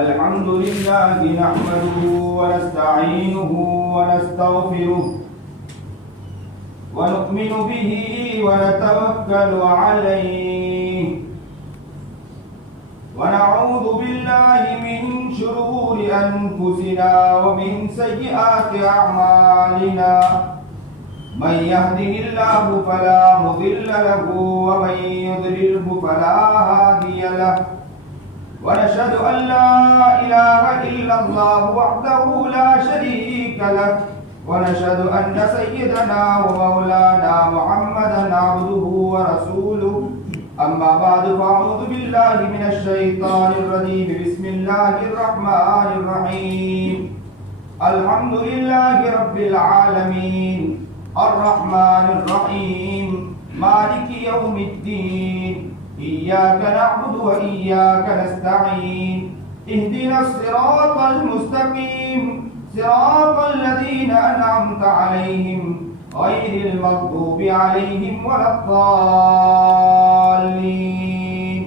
الحمد لله نحمده ونستعينه ونستغفره ونؤمن به ونتوكل عليه ونعوذ بالله من شرور أنفسنا ومن سيئات أعمالنا من يهده الله فلا مضل له ومن يضلله فلا هادي له ونشهد أن لا إله إلا الله وحده لا شريك له ونشهد أن سيدنا ومولانا محمدا عبده ورسوله أما بعد فأعوذ بالله من الشيطان الرجيم بسم الله الرحمن الرحيم الحمد لله رب العالمين الرحمن الرحيم مالك يوم الدين إياك نعبد وإياك نستعين اهدنا الصراط المستقيم صراط الذين أنعمت عليهم غير المغضوب عليهم ولا الضالين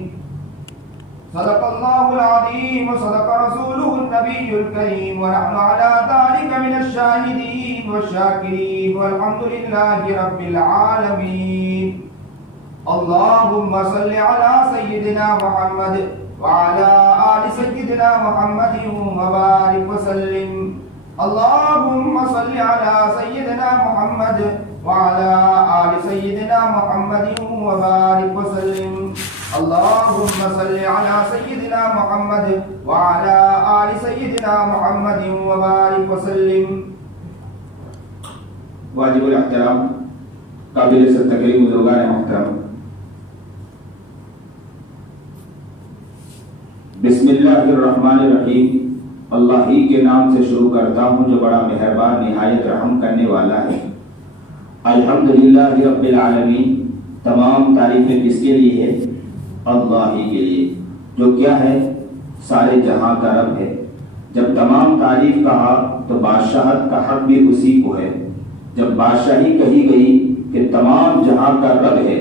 صدق الله العظيم وصدق رسوله النبي الكريم ونحن على ذلك من الشاهدين والشاكرين والحمد لله رب العالمين اللهم صل على سيدنا محمد وعلى آل سيدنا محمد وبارك وسلم اللهم صل على سيدنا محمد وعلى آل سيدنا محمد وبارك وسلم اللهم صل على سيدنا محمد وعلى آل سيدنا محمد وبارك وسلم واجب الاحترام قابل تکریم بزرگان محترم، بسم اللہ الرحمن الرحیم، اللہ ہی کے نام سے شروع کرتا ہوں جو بڑا مہربان نہایت رحم کرنے والا ہے۔ الحمدللہ رب العالمین، تمام تعریفیں کس کے لیے ہے؟ اللہ ہی کے لیے، جو کیا ہے؟ سارے جہاں کا رب ہے۔ جب تمام تعریف کہا تو بادشاہت کا حق بھی اسی کو ہے۔ جب بادشاہی کہی گئی کہ تمام جہاں کا رب ہے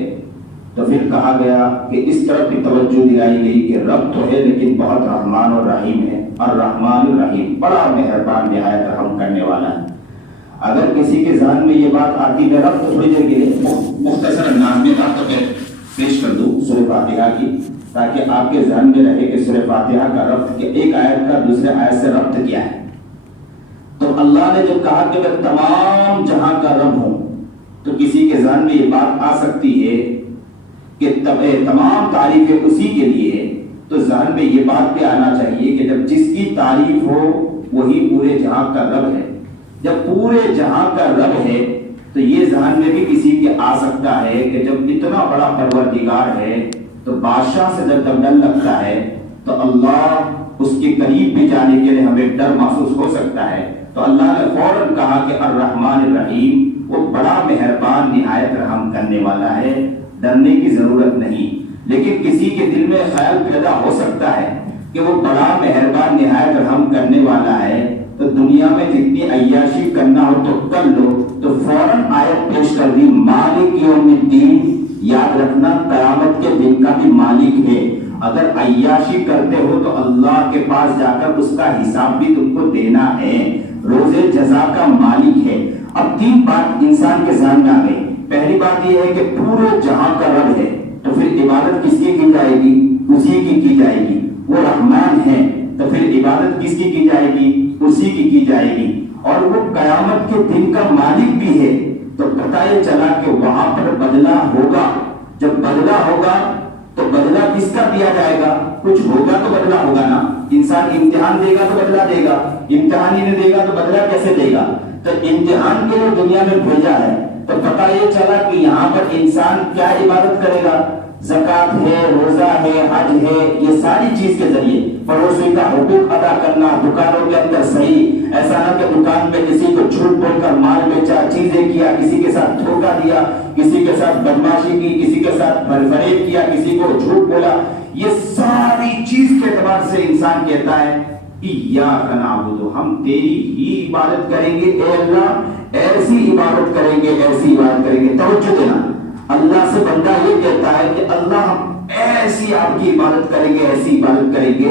تو پھر کہا گیا کہ اس طرف بھی توجہ دلائی گئی کہ رب تو ہے لیکن بہت رحمان اور رحیم ہے۔ الرحمن الرحیم، بڑا مہربان نہایت رحم کرنے والا ہے۔ اگر کسی کے ذہن میں یہ بات آتی، میں رب کو تھوڑی دیر کے لیے مختصر انداز میں بات پیش کر دوں سورہ فاتحہ کی، تاکہ آپ کے ذہن میں رہے کہ سورہ فاتحہ کا ربط، کہ ایک آیت کا دوسرے آیت سے ربط کیا ہے۔ تو اللہ نے جب کہا کہ میں تمام جہاں کا رب ہوں، تو کسی کے ذہن میں یہ بات آ سکتی ہے کہ تمام تعریفیں اسی کے لیے، تو ذہن میں یہ بات بھی آنا چاہیے کہ جب جس کی تعریف ہو وہی پورے جہاں کا رب ہے۔ جب پورے جہاں کا رب ہے تو یہ ذہن میں بھی کسی کے آ سکتا ہے کہ جب اتنا بڑا پروردگار ہے تو بادشاہ سے جب ڈر لگتا ہے تو اللہ اس کے قریب بھی جانے کے لیے ہمیں ڈر محسوس ہو سکتا ہے۔ تو اللہ نے فوراً کہا کہ الرحمن الرحیم، وہ بڑا مہربان نہایت رحم کرنے والا ہے، ڈرنے کی ضرورت نہیں۔ لیکن کسی کے دل میں خیال پیدا ہو سکتا ہے کہ وہ بڑا مہربان نہایت رحم کرنے والا ہے تو دنیا میں جتنی عیاشی کرنا ہو تو کر لو، تو فوراً آیت پیش کر دی مالک یوم الدین، یاد رکھنا قیامت کے دن کا بھی مالک ہے۔ اگر عیاشی کرتے ہو تو اللہ کے پاس جا کر اس کا حساب بھی تم کو دینا ہے، روز جزا کا مالک ہے۔ اب تین بات انسان کے ذہن میں آ گئی۔ پہلی بات یہ ہے کہ پورے جہاں کا رب ہے تو پھر عبادت کس کی جائے گی؟ اسی کی جائے گی۔ وہ رحمان ہے تو پھر عبادت کس کی جائے گی؟ اسی کی جائے گی۔ اور وہ قیامت کے دن کا مالک بھی ہے، تو پتہ یہ چلا کہ وہاں پر بدلہ ہوگا۔ جب بدلہ ہوگا تو بدلہ کس کا دیا جائے گا؟ کچھ ہوگا تو بدلہ ہوگا نا۔ انسان امتحان دے گا تو بدلہ دے گا، امتحان ہی نہیں دے گا تو بدلہ کیسے دے گا؟ تو امتحان کے لیے دنیا میں بھیجا ہے، تو پتہ یہ چلا کہ یہاں پر انسان کیا عبادت کرے گا؟ زکوٰۃ ہے، روزہ ہے، حج ہے، یہ ساری چیز کے ذریعے پڑوسی کا حقوق ادا کرنا، دکانوں کے اندر صحیح، ایسا نہ کہ دکان پہ کسی کو جھوٹ بول کر مال بیچا، چیزیں کیا، کسی کے ساتھ دھوکہ دیا، کسی کے ساتھ بدماشی کی، کسی کے ساتھ فریب کیا، کسی کو جھوٹ بولا۔ یہ ساری چیز کے اعتبار سے انسان کہتا ہے ایاک نعبد، ہم تیری ہی عبادت کریں گے اے اللہ، ایسی عبادت کریں گے، ایسی عبادت کریں گے۔ توجہ دینا، اللہ سے بندہ یہ کہتا ہے کہ اللہ ہم ایسی آپ کی عبادت کریں گے، ایسی عبادت کریں گے،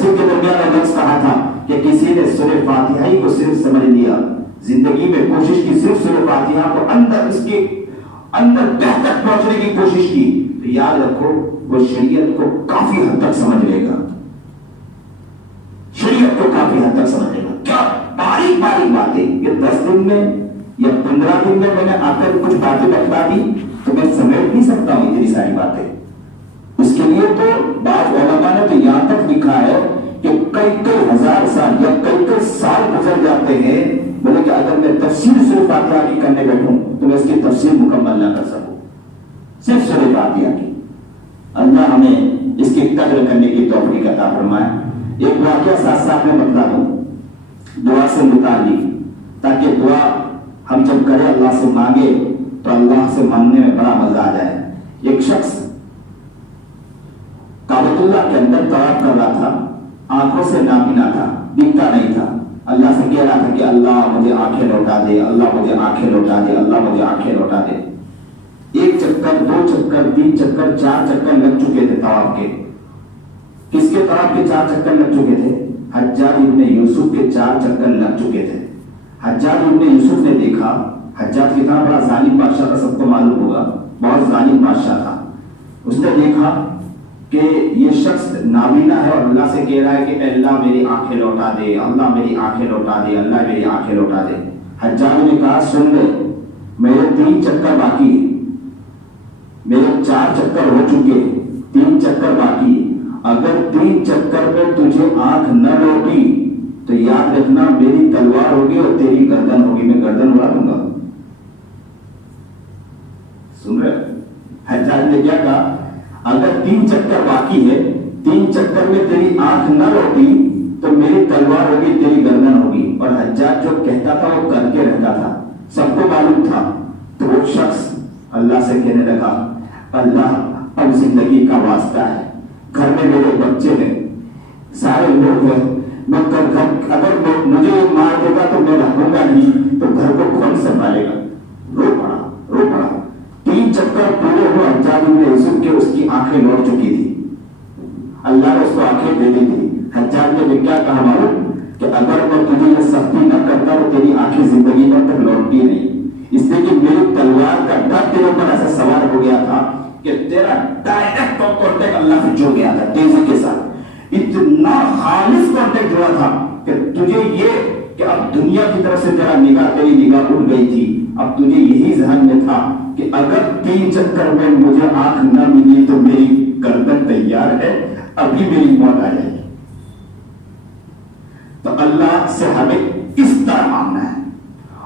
تفسیر کے درمیان میں لفظ کہا تھا کہ کسی نے سورہ فاتحہ ہی کو صرف سمجھ لیا، زندگی میں کوشش کی صرف سورہ فاتحہ کو اندر اس کے اندر تہ تک پہنچنے کی کوشش کی، تو یاد رکھو وہ شریعت کو کافی حد تک سمجھ لے گا، شریعت کو کافی حد تک سمجھ لے گا۔ کیا باریک باریک باتیں یہ 10 دن میں یا 15 دن میں نے آ کر کچھ باتیں بتلا دی تو میں سمیٹ نہیں سکتا ہوں اتنی ساری باتیں۔ اس کے لیے تو بعض علماء نے تو یہاں تک لکھا ہے کہ کئی ہزار سال یا کئی سال گزر جاتے ہیں، بولے کہ اگر میں تفسیر سورہ فاتحہ کی کرنے بیٹھوں تو میں اس کی تفسیر مکمل نہ کر سکوں، صرف سورہ فاتحہ کی۔ اللہ ہمیں اس کی قدر کرنے کی توفیق عطا فرمائے۔ ایک واقعہ ساتھ ساتھ میں بتلا دوں دعا سے متعلق، تاکہ دعا ہم جب کریں اللہ سے مانگے تو اللہ سے مانگنے میں بڑا مزہ آ جائے۔ ایک شخص کعبۃ اللہ کے اندر طواف کر رہا تھا، آنکھوں سے نابینا تھا، دکھتا نہیں تھا، اللہ سے کہہ رہا تھا کہ اللہ مجھے آنکھیں لوٹا دے، اللہ مجھے آنکھیں لوٹا دے، اللہ مجھے آنکھیں لوٹا دے۔ ایک چکر، 2 چکر، 3 چکر، 4 چکر لگ چکے تھے طواف کے۔ کس کے طواف کے 4 چکر لگ چکے تھے؟ حجاج ابن یوسف کے 4 چکر لگ چکے تھے۔ حجاج ابن یوسف نے دیکھا، حجاج کتنا بڑا ظالم بادشاہ تھا، سب کو معلوم ہوگا، بہت ظالم بادشاہ تھا۔ اس نے دیکھا کہ یہ شخص نابینا ہے اور اللہ سے کہہ رہا ہے کہ اللہ میری آنکھیں لوٹا دے، اللہ میری آنکھیں لوٹا دے، اللہ میری آنکھیں لوٹا دے۔ حجاج نے کہا سن لے، میرے 3 چکر باقی، میرے 4 چکر ہو چکے، 3 چکر باقی، اگر 3 چکر میں تجھے آنکھ نہ لوٹی تو یاد رکھنا میری تلوار ہوگی اور تیری گردن ہوگی، میں گردن اڑا دوں گا۔ سن رہے؟ حجاج نے کیا کہا؟ اگر 3 چکر باقی ہے، 3 چکر میں تیری آنکھ نہ لوٹی تو میری تلوار ہوگی، تیری گردن ہوگی۔ اور حجاج جو کہتا تھا وہ کر کے رہتا تھا، سب کو معلوم تھا۔ تو وہ شخص اللہ سے کہنے لگا اللہ اب زندگی کا واسطہ ہے، گھر میں میرے بچے ہیں، سارے لوگ ہیں، میں اگر مجھے مار دے گا تو میں رہوں گا نہیں تو گھر کو کون سنبھالے گا؟ رو پڑا۔ 3 چکر پورے ہوئے، حجاج ابن یوسف کے اس کی آنکھیں لوٹ چکی تھی، اللہ نے اس کو آنکھیں دے دی تھی۔ حجاج نے کیا کہا معلوم؟ کہ اگر میں تجھے یہ سختی نہ کرتا تو تیری آنکھیں زندگی بھر تک لوٹتی نہیں، اس لیے کہ میری تلوار کا ڈر تیرے اوپر ایسا سوار ہو گیا تھا کہ تیرا ڈائریکٹ کانٹیکٹ اللہ سے جڑ گیا تھا، تیزی کے ساتھ اتنا خالص کانٹیکٹ جڑا تھا کہ تجھے یہ کہ اب دنیا کی طرف سے تیری نگاہ اڑ گئی تھی، اب تجھے یہی ذہن میں تھا کہ اگر 3 چکر میں مجھے آنکھ نہ ملی تو میری گردن تیار ہے، ابھی میری موت آ جائے گی۔ تو اللہ سے ہمیں اس طرح مانگنا ہے،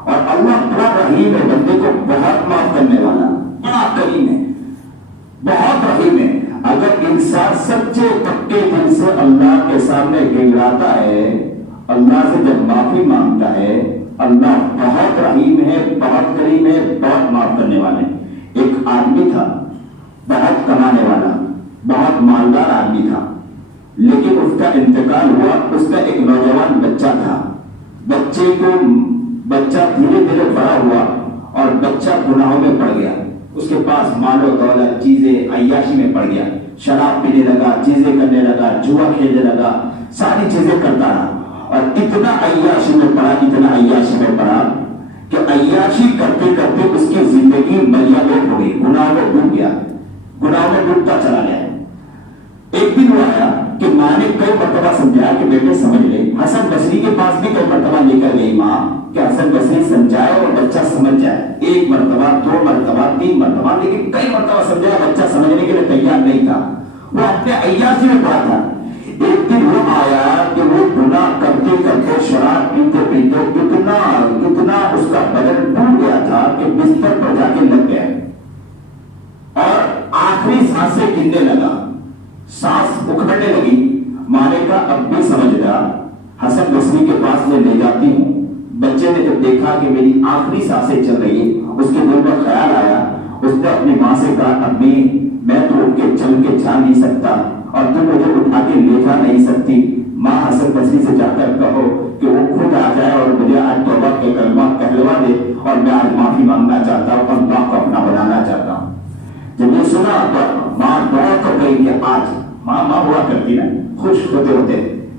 اور اللہ بڑا رحیم ہے، بندے کو بہت معاف کرنے والا، بڑا کریم ہے، بہت رحیم ہے۔ اگر انسان سچے پکے دل سے اللہ کے سامنے گڑگڑاتا ہے، اللہ سے جب معافی مانگتا ہے، اللہ بہت رحیم ہے، بہت کریم ہے، بہت معاف کرنے والے۔ ایک آدمی تھا بہت کمانے والا، بہت مالدار آدمی تھا، لیکن اس کا انتقال ہوا۔ اس کا ایک نوجوان بچہ تھا، بچہ دھیرے دھیرے بڑا ہوا اور بچہ گناہوں میں پڑ گیا۔ اس کے پاس مال و دولت، چیزیں، عیاشی میں پڑ گیا، شراب پینے لگا، چیزیں کرنے لگا، جوا کھیلنے لگا، ساری چیزیں کرتا رہا، اور اتنا عیاشی میں پڑا کہ عیاشی کرتے کرتے اس کی زندگی ملیالت ہو گئی، گناہوں میں ڈوب گیا، گناہوں میں ڈوبتا چلا گیا۔ ایک دن وہ آیا کہ ماں نے کئی مرتبہ سمجھایا کہ بیٹے سمجھ لے۔ حسن بصری کے پاس بھی کئی مرتبہ لے کر گئی ماں کہ حسن بصری سمجھائے اور بچہ سمجھ جائے، 1 مرتبہ، 2 مرتبہ، 3 مرتبہ، لیکن کئی مرتبہ سمجھایا، بچہ سمجھنے کے لیے تیار نہیں تھا، وہ اپنے عیاشی میں پڑا تھا۔ ایک دن وہ آیا کہ وہ گناہ کرتے کرتے، شراب پیتے پیتے اتنا اس کا بدن ٹوٹ گیا تھا کہ بستر پر جا کے لگ گیا اور آخری سانسیں گننے لگا، سانس اکھڑنے لگی۔ ماں نے کہا اب بھی سمجھ جا، حسن بصری کے پاس میں لے جاتی ہوں۔ بچے نے جب دیکھا کہ میری آخری سانسیں چل رہی، اس کے دل پر خیال آیا، اس نے اپنی ماں سے کہا امی میں تو اٹھ کے چل کے جا نہیں سکتا اور تم مجھے اٹھا کے لے جا نہیں سکتی، ماں حسن بصری سے جا کر کہو کہ وہ خود آ جائے اور مجھے آج توبہ کے کلمہ کہلوا دے اور میں آج معافی مانگنا چاہتا ہوں اور اللہ کو اپنا بنانا چاہتا ہوں۔ جب یہ سنا تو ماں دعا کر گئی کہ آج ماں ہوا کرتی نا، خوش ہوتے ہوتے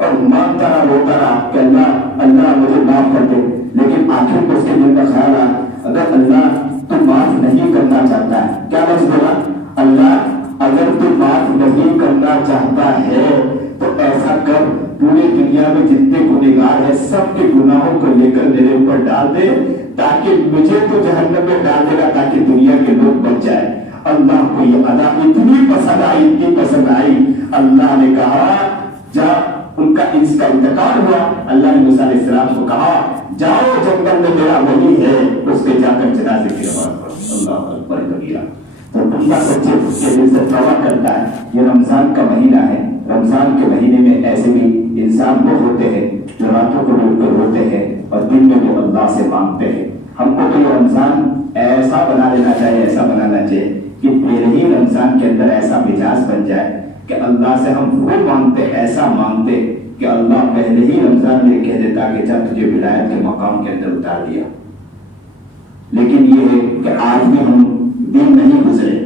اور مانگتا رہا روتا رہا کہ اللہ اللہ مجھے معاف کر دے، لیکن آخر میں اس کے دل کا خیال آیا اگر اللہ تو معاف نہیں کرنا چاہتا ہے، کیا لفظ بولا؟ اللہ اگر تو معاف نہیں کرنا چاہتا ہے تو ایسا کر پوری دنیا میں جتنے گنہگار ہیں سب کے گناہوں کو لے کر میرے اوپر ڈال دے، تاکہ مجھے تو جہنم میں ڈال دے گا تاکہ دنیا کے لوگ بچ جائے۔ اللہ کو یہ ادا اتنی پسند آئی، اتنی پسند آئی، اللہ نے کہا جا ان کا اس کا انتقال ہوا، اللہ نے موسیٰ علیہ السلام کو کہا جاؤ جنگل میں میرا ولی ہے اس کے جا کر جنازے کی نماز پڑھو۔ اللہ اکبر کبیرہ۔ تو اللہ سچے کے دل سے توبہ کرتا ہے۔ یہ رمضان کا مہینہ ہے، رمضان کے مہینے میں ایسے بھی انسان وہ ہوتے ہیں جو راتوں کو ڈوب کر روتے ہیں اور دن میں وہ اللہ سے مانگتے ہیں۔ ہم کو تو یہ رمضان ایسا بنا لینا چاہیے، ایسا بنانا چاہیے کہ پہلے ہی رمضان کے اندر ایسا مزاج بن جائے کہ اللہ سے ہم وہ مانگتے، ایسا مانگتے کہ اللہ پہلے ہی رمضان میں کہہ دیتا کہ جب تجھے ولایت کے مقام کے اندر اتار دیا۔ لیکن یہ ہے کہ آج بھی ہم دن نہیں گزرے،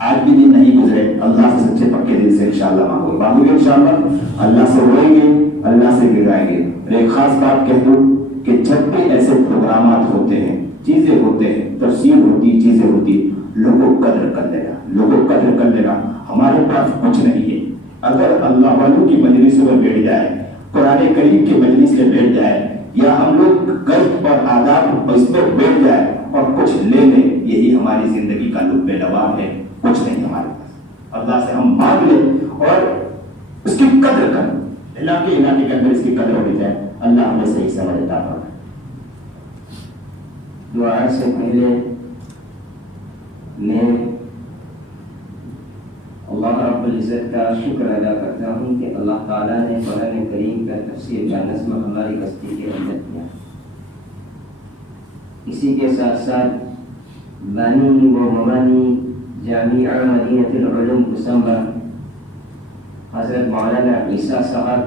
آج بھی دن نہیں گزرے، اللہ سے سچے پکے دل سے انشاءاللہ مانگو گے، انشاءاللہ اللہ سے روئیں گے، اللہ سے گرائیں گے۔ اور ایک خاص بات کہہ دوں کہ جب بھی ایسے پروگرامات ہوتے ہیں، چیزیں ہوتے ہیں، تفسیر ہوتی، چیزیں ہوتی، لوگوں قدر کر لینا، لوگوں قدر کر لینا۔ ہمارے پاس کچھ نہیں ہے، اگر اللہ والوں کی مجلس میں بیٹھ جائے، قرآن کریم کی مجلس میں بیٹھ جائے، یا ہم لوگ گشت اور آداب اس میں بیٹھ جائے اور کچھ لے لیں، یہی ہماری زندگی کا لب لباب ہے۔ کچھ نہیں ہمارے پاس، اللہ سے ہم مانگ لیں اور اس کی قدر کریں، علاقے کے اندر اس کی قدر ہو جائے۔ اللہ ہمیں صحیح سمجھ عطا فرمائے۔ دعا سے پہلے میں اللہ رب العزت کا شکر ادا کرتا ہوں کہ اللہ تعالیٰ نے قرآن کریم کا تفسیر کا نظم ہماری بستی کے اندر کیا۔ اسی کے ساتھ ساتھ بانی و مبانی جامعہ مدینۃ العلوم قسمبہ حضرت مولانا عیسیٰ صاحب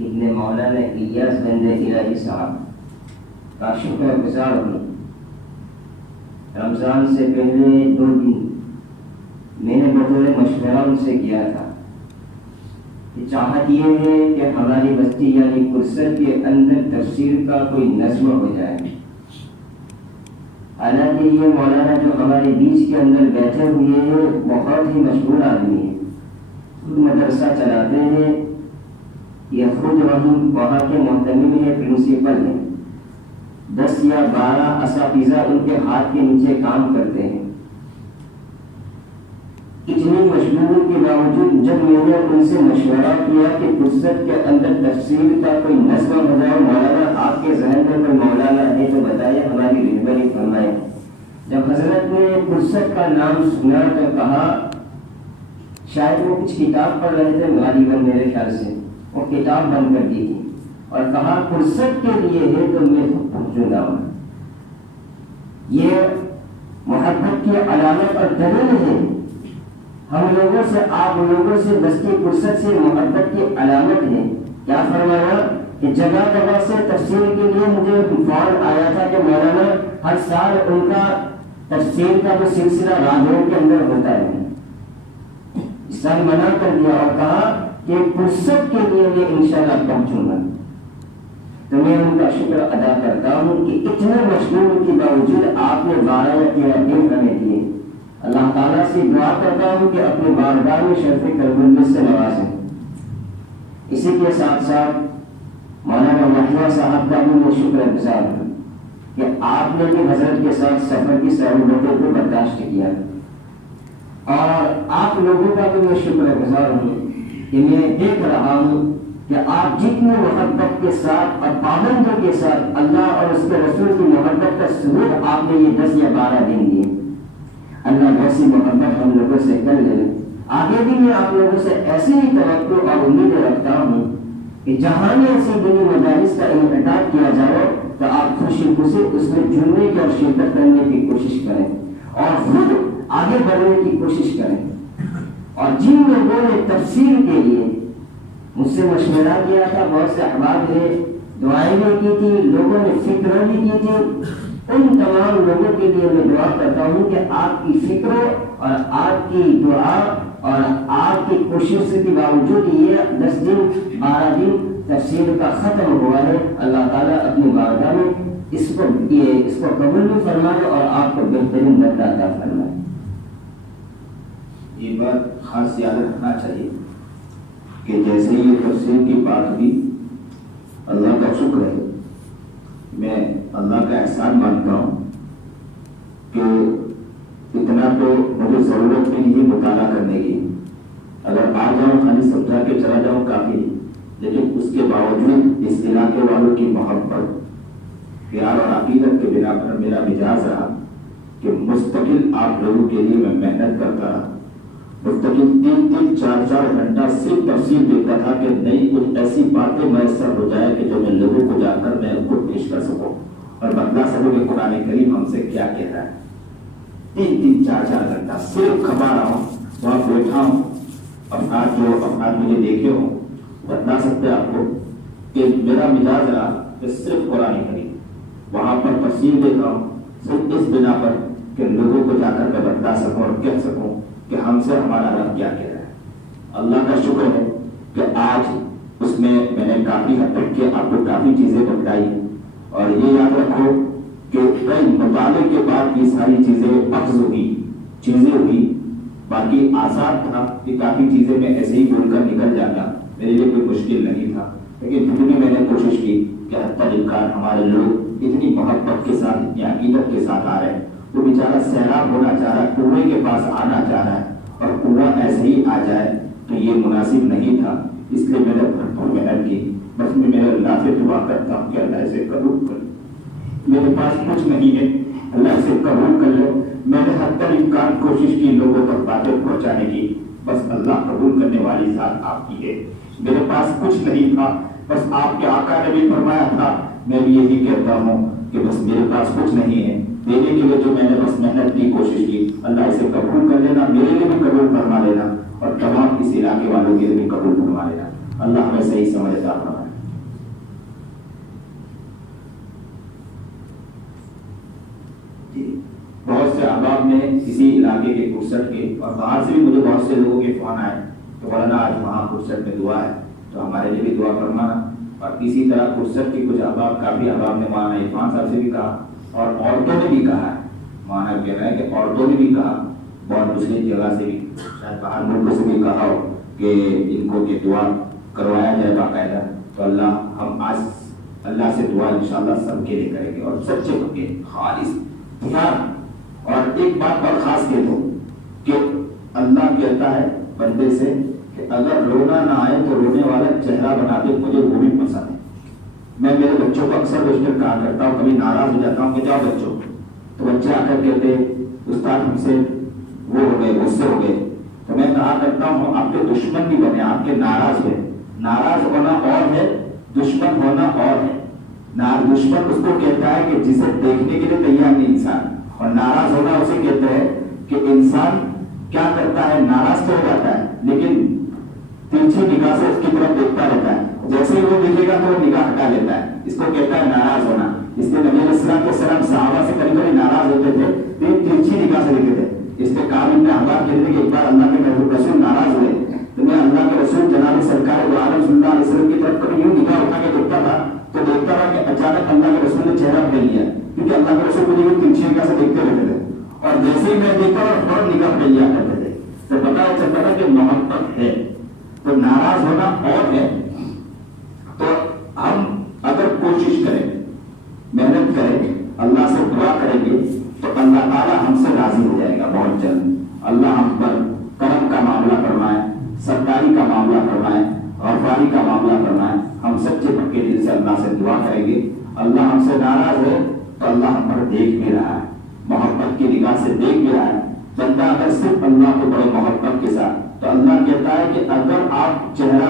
ابن مولانا الیاس بند الہی صاحب کا شکر گزار ہوں۔ رمضان سے پہلے 2 دن میں نے بطور مشورہ ان سے کیا تھا کہ چاہت یہ ہے کہ ہماری بستی یعنی پرسر کے اندر تفسیر کا کوئی نظم ہو جائے۔ حالانکہ یہ مولانا جو ہمارے بیچ کے اندر بیٹھے ہوئے ہیں بہت ہی مشہور آدمی ہے، خود مدرسہ چلاتے ہیں، یہ خود وہاں کے محتمم ہیں، پرنسپل ہیں، 10 یا 12 اساتذہ ان کے ہاتھ کے نیچے کام کرتے ہیں۔ اتنی مشغولی کے باوجود جب میں نے ان سے مشورہ کیا کہ فرصت کے اندر تفسیر کا کوئی نظم ہو جائے، مولانا آپ کے ذہن میں کوئی مولانا ہے تو بتائیے، ہماری رہبری فرمائیں۔ جب حضرت نے فرصت کا نام سنا تو کہا، شاید وہ کچھ کتاب پڑھ رہے تھے غالباً میرے خیال سے، وہ کتاب بند کر دی تھی، اور کہا فرصت کے لیے ہے تو میں خود پہنچوں گا۔ یہ محبت کی علامت اور دلیل ہے، ہم لوگوں سے، آپ لوگوں سے بستی فرصت سے محبت کی علامت ہے۔ کیا فرمایا کہ جگہ جگہ سے تفسیر کے لیے مجھے فون آیا تھا کہ مولانا ہر سال ان کا تفسیر کا جو سلسلہ راجوں کے اندر ہوتا ہے، اس سال منع کر دیا اور کہا کہ فرصت کے لیے میں انشاءاللہ پہنچوں گا۔ تو میں ان کا شکر ادا کرتا ہوں کہ اتنے مشغول کے باوجود آپ نے 12 یا 13 دن ہمیں دیے۔ اللہ تعالیٰ سے دعا کرتا ہوں کہ اپنے بارگاہ میں شرف قبولیت سے نوازیں۔ اسی کے ساتھ ساتھ مولانا یحییٰ صاحب کا بھی میں شکر گزار ہوں کہ آپ نے بھی حضرت کے ساتھ سفر کی سہولتوں کو برداشت کیا، اور آپ لوگوں کا بھی میں شکر گزار ہوں کہ میں دیکھ رہا ہوں کہ آپ جتنے محبت کے ساتھ اور پابندوں کے ساتھ اللہ اور اس کے رسول کی محبت کا ثبوت آپ نے یہ 10 یا 12 دن دیے۔ اللہ ویسی محبت ہم لوگوں سے کر لے۔ آگے بھی میں آپ لوگوں سے ایسی ہی توقع اور امید رکھتا ہوں کہ جہاں میں ایسی دینی مدارس کا انعقاد کیا جائے تو آپ خوشی خوشی اس میں جڑنے کی اور شرکت کرنے کی کوشش کریں اور خود آگے بڑھنے کی کوشش کریں۔ اور جن لوگوں نے تفسیر کے لیے مجھ سے مشورہ کیا تھا، بہت سے احباب نے دعائیں بھی کی تھی، لوگوں نے فکر بھی کی تھی، ان تمام لوگوں کے لیے میں دعا کرتا ہوں کہ آپ کی فکر اور آپ کی دعا اور آپ کی کوشش کے باوجود یہ 10 دن 12 دن تفسیر کا ختم ہوا ہے، اللہ تعالیٰ اپنی بارگاہ میں اس کو قبول بھی فرمائے اور آپ کو بہترین بدلہ عطا فرمائے۔ یہ بات خاص یاد رکھنا چاہیے کہ جیسے یہ تفسیر کی بات ہوئی، اللہ کا شکر ہے، میں اللہ کا احسان مانتا ہوں کہ اتنا تو مجھے ضرورت بھی نہیں مطالعہ کرنے کی، اگر آ جاؤں خالی سمجھا کے چلا جاؤں کافی، لیکن اس کے باوجود اس علاقے والوں کی محبت، پیار اور عقیدت کے بنا پر میرا مزاج رہا کہ مستقل آپ لوگوں کے لیے میں محنت کرتا رہا، مستقل 3-3 4-4 گھنٹہ صرف تفسیر دیتا تھا کہ نئی کچھ ایسی باتیں میسر ہو جائے کہ جو میں لوگوں کو جا کر میں ان کو پیش کر سکوں اور بتلا سکوں کہ قرآن کریم ہم سے کیا کہہ رہا ہے۔ 3-3 4-4 گھنٹہ صرف کھپا رہا ہوں، وہاں بیٹھا ہوں، افراد مجھے دیکھے ہوں، بتلا سکتے آپ کو کہ میرا مزاج رہا کہ صرف قرآن کریم وہاں پر تفسیر دیکھا ہوں، صرف اس بنا پر کہ لوگوں کو جا کر میں بتلا سکوں اور کہہ سکوں کہ ہم سے ہمارا رب کیا کہہ رہا ہے۔ اللہ کا شکر ہے کہ آج اس میں نے کافی حد تک کے آپ کو کافی چیزیں بتائی، اور یہ یاد رکھو کہ مطالعے کے بعد یہ ساری چیزیں اخذ ہوئی، باقی آسان تھا کہ کافی چیزیں میں ایسے ہی بول کر نکل جاتا، میرے لیے کوئی مشکل نہیں تھا، لیکن پھر بھی میں نے کوشش کی کہ حتی الامکان ہمارے لوگ اتنی محبت کے ساتھ، اتنی عقیدت کے ساتھ آ رہے ہیں، وہ بیچارہ سیراب ہونا چاہ رہا ہے، کنویں کے پاس آنا چاہ رہا ہے اور کنواں ایسے ہی آ جائے تو یہ مناسب نہیں تھا، اس لیے میں نے بھرپور محنت کی۔ بس میں میرے اللہ سے دعا کرتا ہوں کہ اللہ اسے قبول کر، میرے پاس کچھ نہیں ہے، اللہ اسے قبول کر لے۔ میں نے حتی الامکان کوشش کی لوگوں تک باتیں پہنچانے کی، بس اللہ قبول کرنے والی ذات آپ کی ہے۔ میرے پاس کچھ نہیں تھا، بس آپ کے آقا نے بھی فرمایا تھا، میں بھی یہی کہتا ہوں کہ بس میرے پاس کچھ نہیں ہے، دینے کے لیے جو میں نے بس محنت کی، کوشش کی، اللہ اسے قبول کر لینا، میرے لیے بھی قبول فرما لینا اور تمام اس علاقے والوں کے لیے بھی قبول فرما لینا۔ اللہ ہمیں صحیح سمجھ عطا فرمائے۔ بہت سے احباب نے اسی علاقے کے کرسٹ کے اور باہر سے بھی مجھے بہت سے لوگوں کے فون آئے کہ مولانا آج وہاں کرسٹ میں دعا ہے تو ہمارے لیے بھی دعا فرمانا، اور اسی طرح کرسٹ کی کچھ احباب، کافی احباب نے مولانا عرفان صاحب سے بھی کہا اور عورتوں نے بھی کہا ہے، مولانا کہہ رہا ہے کہ عورتوں نے بھی کہا، بہت دوسری جگہ سے بھی، شاید باہر ملک سے بھی کہا ہو کہ ان کو کہ دعا کروایا جائے باقاعدہ، تو ہم آج اللہ سے دعا انشاءاللہ سب کے لیے کریں گے اور سچے ہو کے خالص دھیان۔ اور ایک بات اور خاص کہہ دو کہ اللہ کہتا ہے بندے سے کہ اگر رونا نہ آئے تو رونے والا چہرہ بنا دے، مجھے وہ بھی پسند ہے۔ میں میرے بچوں کو اکثر بیشتر کہا کرتا ہوں، کبھی ناراض ہو جاتا ہوں کہ جاؤ بچوں، تو بچے آ کر کہتے استاد ہم سے وہ ہو گئے، غصے ہو گئے، تو میں کہا کرتا ہوں آپ کے دشمن بھی بنے، آپ کے ناراض ہوئے۔ ناراض ہونا اور ہے، دشمن ہونا اور ہے۔ دشمن اس کو کہتا ہے کہ جسے دیکھنے کے لیے تیار نہیں انسان، اور ناراض ہونا اسے کہتے ہیں کہ انسان کیا کرتا ہے، ناراض تو ہو جاتا ہے لیکن تیرچھی نگاہ سے اس کی طرف دیکھتا رہتا ہے، جیسے ہی وہ دیکھے گا تو وہ نگاہ ہٹا لیتا ہے، اس کو کہتا ہے ناراض ہونا۔ اس لیے نبی علیہ السلام صحابہ سے کبھی کبھی ناراض ہوتے تھے، تیرچھی نگاہ سے دیکھتے تھے۔ اس نے کہا ابن احباب کہتے ہیں کہ ایک بار اللہ کے رسول ناراض ہوئے تو میں اللہ کے رسول جناب سرکار دو عالم صلی اللہ علیہ وسلم کی طرف کبھی یوں نگاہ اٹھا کے دیکھتا تھا تو دیکھتا تھا کہ اچانک اللہ کے رسول نے چہرہ بدل لیا، کیونکہ اللہ کے رسول مجھے تیرچھی نگاہ سے دیکھتے رہتے تھے، اور جیسے ہی میں دیکھتا اور فوراً نگاہ بدل لیا کرتے تھے، تو پتا چلتا تھا کہ محبت ہے۔ تو ناراض ہونا اور ہے، تو ہم اگر کوشش کریں، محنت کریں، اللہ سے دعا کریں گے تو اللہ تعالیٰ ہم سے راضی ہو جائے گا بہت جلد۔ اللہ ہم پر کرم کا معاملہ فرمائے، سرکاری کا معاملہ فرمائے، غفاری کا معاملہ فرمائے۔ ہم سچے پکے دل سے اللہ سے دعا کریں گے۔ اللہ ہم سے ناراض ہے تو اللہ ہم پر دیکھ بھی رہا ہے، محبت کی نگاہ سے دیکھ بھی رہا ہے۔ بندہ اگر صرف اللہ کو بڑے محبت کے ساتھ، تو اللہ کہتا ہے کہ اگر آپ چہرہ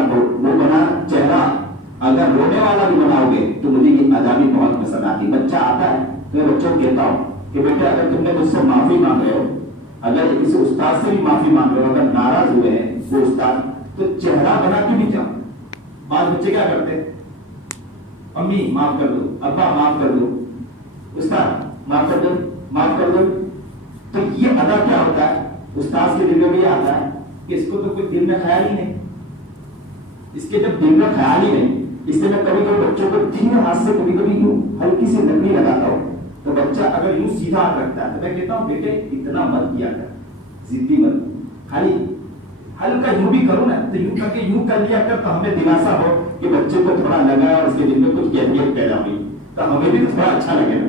اگر رونے والا بھی بناؤ گے تو مجھے یہ ادا بھی بہت پسند آتی۔ بچہ آتا ہے تو میں بچوں کو کہتا ہوں کہ بیٹا اگر تم نے مجھ سے معافی مانگ رہے ہو، اگر کسی استاد سے بھی معافی مانگ رہے ہو، اگر ناراض ہوئے ہیں وہ استاد، تو چہرہ بنا کے بھی جاؤ۔ بعض بچے کیا کرتے ہیں، امی معاف کر دو، ابا معاف کر دو، استاد معاف کر دو، معاف کر دو، تو یہ ادا کیا ہوتا ہے، استاد کے دل میں بھی آتا ہے کہ اس کو تو کوئی دل میں خیال ہی نہیں، اس کے جب دل میں خیال ہی نہیں اس لیے میں کبھی کبھی بچوں کو دھیمے ہاتھ سے کبھی کبھی یوں ہلکی سی لکڑی لگاتا ہوں، تو بچہ اگر یوں سیدھا ہاتھ رکھتا ہے تو میں کہتا ہوں بیٹے اتنا مت کیا کر، ضدی مت، خالی ہلکا یوں بھی کرو نا، تو یوں کر کے یوں کر لیا کر، تو ہمیں دلاسا ہو کہ بچے کو تھوڑا لگا اور اس کے دل میں کچھ کیفیت پیدا ہوئی، تو ہمیں بھی تو تھوڑا اچھا لگے نا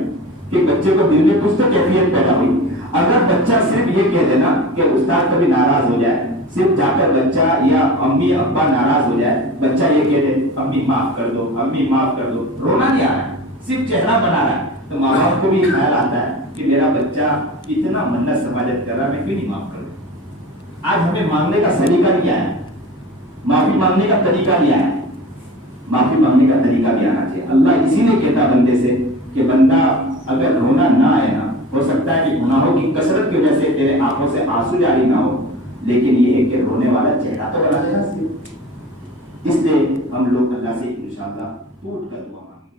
کہ بچے کو دل میں کچھ تو کیفیت پیدا ہوئی۔ اگر بچہ صرف یہ کہہ دینا کہ استاد کبھی ناراض ہو جائے، صرف جا کر بچہ یا امی ابا ناراض ہو جائے، بچہ یہ کہہ دے امی معاف کر دو، امی معاف کر دو، رونا نہیں آ رہا ہے، صرف چہرہ بنا رہا ہے، تو ماں باپ کو بھی یہ خیال آتا ہے کہ میرا بچہ اتنا منت سماجت کر رہا ہے، میں کیوں نہیں معاف کروں۔ آج ہمیں مانگنے کا سلیقہ نہیں آیا، معافی مانگنے کا طریقہ نہیں آیا، معافی مانگنے کا طریقہ بھی آنا چاہیے۔ اللہ اسی لیے کہتا بندے سے کہ بندہ اگر رونا نہ آئے نا، ہو سکتا ہے کہ گناہوں کی کثرت کی وجہ سے تیرے آنکھوں سے آنسو جاری نہ ہو، لیکن یہ ہے کہ رونے والا چہرہ تو بنا دینا، اس لیے ہم لوگ اللہ سے انشاءاللہ ٹوٹ کر دعا مانگیں۔